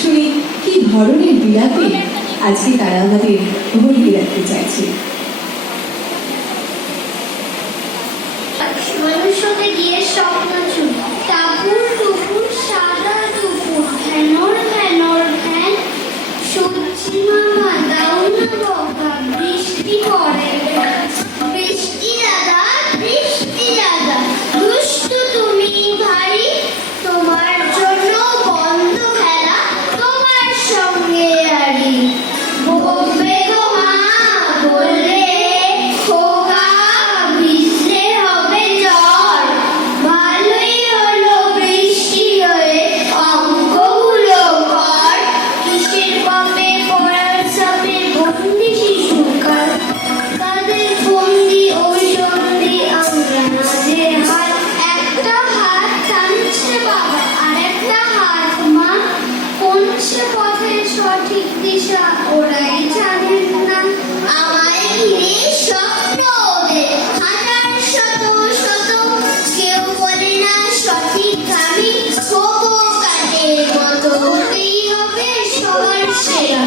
শুনি কি ধরনের বিলাপে আজকে তারা আমাদের ভরিয়ে রাখতে চাইছে। মনুষ্যকে দিয়ে স্বপ্ন চুল, টাপুর টুপুর সাদা টুপুর, হ্যানোর হ্যানোর হ্যান, সূর্যি মামা দাও না বকা, বৃষ্টি পড়ে, বৃষ্টি দাদা, বৃষ্টি দাদা, দুষ্টু তুমি ভারী, তোমার জন্য বন্ধ খেলা, তোমার সঙ্গে আড়ি, বকবে গো মা বললে খোকা, ভিজলে হবে জ্বর, ভালোই হলো বৃষ্টি হয়ে অঙ্কগুলো কর, কিসের পাপে পড়ার চাপে বন্দি শিশুকাল, তাদের বন্দি ওই সন্ধি আমরা যে হাত, একটা হাত টানছে বাবা আর একটা হাত মা, কোনছে পথের সঠিক দিশা ওরাই জানেন না, আমায় ঘিরে স্বপ্ন ওদের হাজার শত শত, কেউ বলে না সঠিক আমি হবো কাদের মতো, হতেই হবে সবার সেরা।